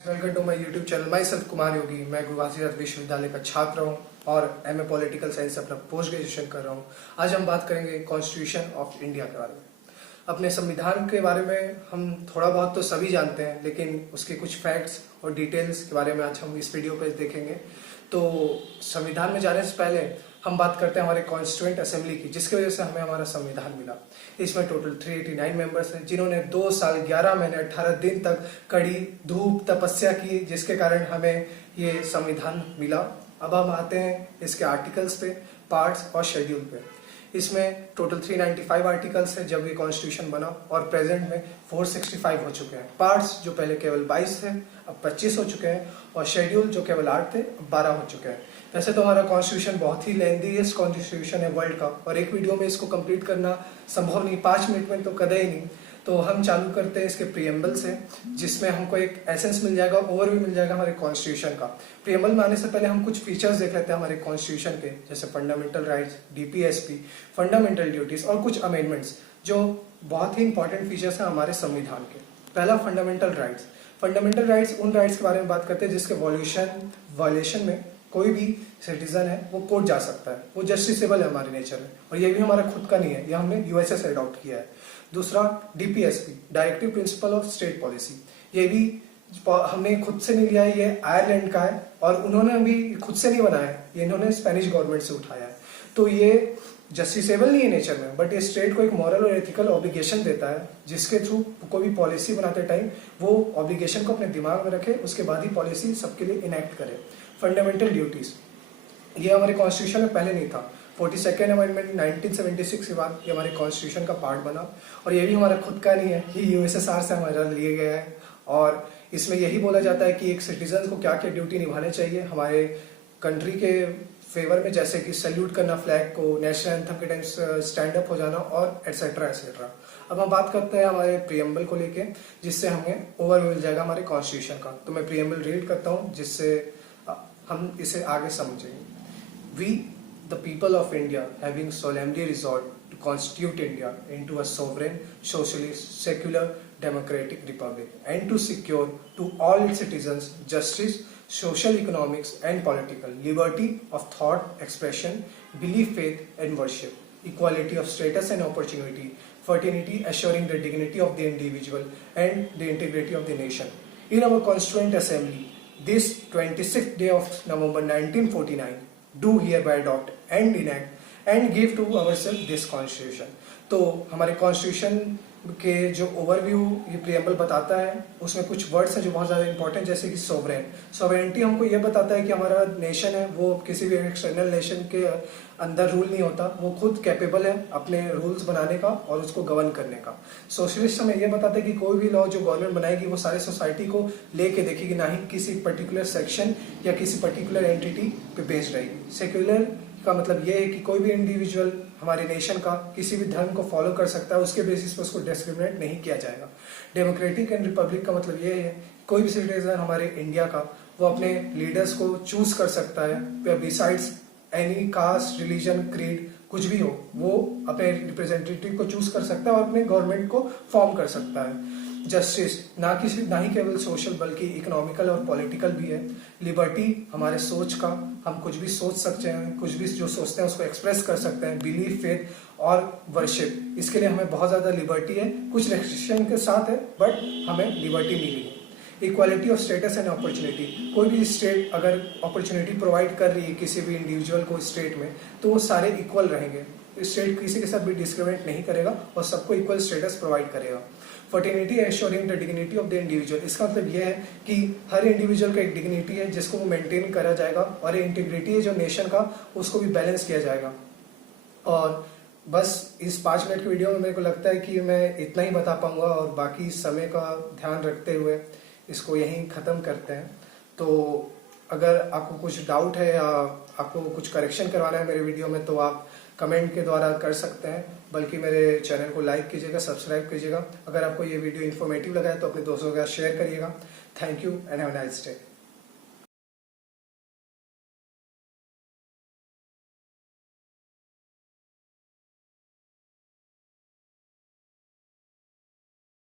Welcome to my YouTube channel. Myself Kumar Yogi. मैं गुरु घासीदास विश्वविद्यालय का छात्र हूँ और एमए पॉलिटिकल साइंस से अपना पोस्ट ग्रेजुएशन कर रहा हूँ। आज हम बात करेंगे कॉन्स्टिट्यूशन ऑफ इंडिया के बारे में। अपने संविधान के बारे में हम थोड़ा बहुत तो सभी जानते हैं, लेकिन उसके कुछ फैक्ट्स और डिटेल्स के बारे में आज हम इस वीडियो पर देखेंगे। तो संविधान में जाने से पहले हम बात करते हैं हमारे कॉन्स्टिट्यूएंट असेंबली की, जिसकी वजह से हमें हमारा संविधान मिला। इसमें टोटल 389 मेंबर्स हैं, जिन्होंने 2 साल 11 महीने 18 दिन तक कड़ी धूप तपस्या की, जिसके कारण हमें ये संविधान मिला। अब हम आते हैं इसके आर्टिकल्स पे, पार्ट्स और शेड्यूल पे। इसमें टोटल 395 आर्टिकल्स है जब ये कॉन्स्टिट्यूशन बना, और प्रेजेंट में 465 हो चुके हैं। पार्ट्स जो पहले केवल 22 थे अब 25 हो चुके हैं, और शेड्यूल जो केवल 8 थे अब 12 हो चुके हैं। वैसे तो हमारा कॉन्स्टिट्यूशन बहुत ही लेंथीएस्ट कॉन्स्टिट्यूशन है वर्ल्ड का, और एक वीडियो में इसको कंप्लीट करना संभव नहीं, 5 मिनट में तो कदे ही नहीं। तो हम चालू करते हैं इसके प्रीएम्बल से, जिसमें हमको एक एसेंस मिल जाएगा, ओवरव्यू मिल जाएगा हमारे कॉन्स्टिट्यूशन का। प्रीएम्बल में आने से पहले हम कुछ फीचर्स देख लेते हैं हमारे कॉन्स्टिट्यूशन के, जैसे fundamental rights, DPSP, fundamental duties और कुछ अमेंडमेंट्स जो बहुत ही इंपॉर्टेंट फीचर्स हैं हमारे संविधान के। पहला, फंडामेंटल राइट्स। फंडामेंटल राइट्स उन राइट्स के बारे में बात करते हैं जिसके वायलेशन में कोई भी सिटीजन है वो कोर्ट जा सकता है, वो जस्टिसेबल है हमारे नेचर में, और ये भी हमारा खुद का नहीं है, ये हमने यूएसए से अडॉप्ट किया है। दूसरा, DPSP, directive principle of state policy, ये भी हमने खुद से नहीं लिया है, ये आयरलैंड का है, और उन्होंने भी खुद से नहीं बनाया है, ये इन्होंने स्पेनिश गवर्नमेंट से उठाया है। तो ये जस्टिसेबल नहीं है नेचर में, बट ये स्टेट को एक मॉरल और एथिकल ऑब्लिगेशन देता है, जिसके थ्रू कोई भी पॉलिसी बनाते टाइम वो ऑब्लिगेशन को अपने दिमाग में रखे, उसके बाद ही पॉलिसी सबके लिए इनेक्ट करे। फंडामेंटल ड्यूटीज, ये हमारे कॉन्स्टिट्यूशन में पहले नहीं था। 42nd अमेंडमेंट 1976 के बाद ये हमारे कॉन्स्टिट्यूशन का पार्ट बना, और ये भी हमारा खुद का नहीं है, ये यूएसएसआर से हमारा लिए गया है। और इसमें यही बोला जाता है कि एक सिटीजन को क्या क्या ड्यूटी निभाने चाहिए हमारे कंट्री के फेवर में, जैसे कि सैल्यूट करना फ्लैग को, नेशनल एंथम के टाइम स्टैंड अप हो जाना, और एटसेट्रा एटसेट्रा। अब हम बात करते हैं हमारे प्रीएम्बल को लेके, जिससे हमें ओवरव्यू मिल जाएगा हमारे कॉन्स्टिट्यूशन का। तो मैं प्रीएम्बल रीड करता हूँ, जिससे हम इसे आगे समझेंगे। We the people of India having solemnly resolved to constitute India into a sovereign, socialist, secular, democratic republic, and to secure to all its citizens justice, social, economics, and political liberty of thought, expression, belief, faith, and worship, equality of status and opportunity, fraternity, assuring the dignity of the individual and the integrity of the nation. In our Constituent Assembly, this 26th day of November 1949, do hereby adopt and enact and give to ourselves this constitution. तो हमारे constitution के जो overview ये preamble बताता है, उसमें कुछ words हैं जो बहुत ज़्यादा इंपॉर्टेंट, जैसे कि सोवरेन। सोवरेनिटी हमको ये बताता है कि हमारा नेशन है वो किसी भी एक्सटर्नल नेशन के अंदर रूल नहीं होता, वो खुद कैपेबल है अपने रूल्स बनाने का और उसको गवर्न करने का। सोशलिस्ट हमें ये बताता है कि कोई भी लॉ जो गवर्नमेंट बनाएगी वो सारे सोसाइटी को लेके देखेगी, ना ही किसी पर्टिकुलर सेक्शन या किसी पर्टिकुलर एंटिटी पे बेस्ड रहेगी। सेक्युलर का मतलब ये है कि कोई भी इंडिविजुअल हमारे नेशन का किसी भी धर्म को फॉलो कर सकता है, उसके बेसिस पर उसको डिस्क्रिमिनेट नहीं किया जाएगा। डेमोक्रेटिक एंड रिपब्लिक का मतलब ये है कोई भी सिटीजन हमारे इंडिया का वो अपने लीडर्स को चूज कर सकता है, besides any caste, religion, creed कुछ भी हो, वो अपने रिप्रेजेंटेटिव को चूज कर सकता है और अपने गवर्नमेंट को फॉर्म कर सकता है। जस्टिस ना ही केवल सोशल बल्कि इकोनॉमिकल और पॉलिटिकल भी है। लिबर्टी हमारे सोच का, हम कुछ भी सोच सकते हैं, कुछ भी जो सोचते हैं उसको एक्सप्रेस कर सकते हैं। बिलीफ, फेथ और वर्शिप, इसके लिए हमें बहुत ज़्यादा लिबर्टी है, कुछ रेस्ट्रिक्शन के साथ है, बट हमें लिबर्टी मिली है। Equality of status and opportunity, कोई भी स्टेट अगर अपॉर्चुनिटी प्रोवाइड कर रही है किसी भी इंडिविजुअल को स्टेट में, तो वो सारे इक्वल रहेंगे, स्टेट किसी के साथ भी डिस्क्रिमिनेट नहीं करेगा और सबको इक्वल स्टेटस प्रोवाइड करेगा। Fraternity assuring the dignity of the individual, इसका मतलब यह है कि हर इंडिविजुअल का एक डिग्निटी है जिसको वो मेंटेन करा जाएगा, और इंटीग्रिटी है जो नेशन का, उसको भी बैलेंस किया जाएगा। और बस इस 5 मिनट की वीडियो में मेरे को लगता है कि मैं इतना ही बता पाऊंगा, और बाकी समय का ध्यान रखते हुए इसको यहीं ख़त्म करते हैं। तो अगर आपको कुछ डाउट है या आपको कुछ करेक्शन करवाना है मेरे वीडियो में, तो आप कमेंट के द्वारा कर सकते हैं, बल्कि मेरे चैनल को लाइक कीजिएगा, सब्सक्राइब कीजिएगा। अगर आपको ये वीडियो इन्फॉर्मेटिव लगा है तो अपने दोस्तों के साथ शेयर करिएगा। Thank you and have a nice day.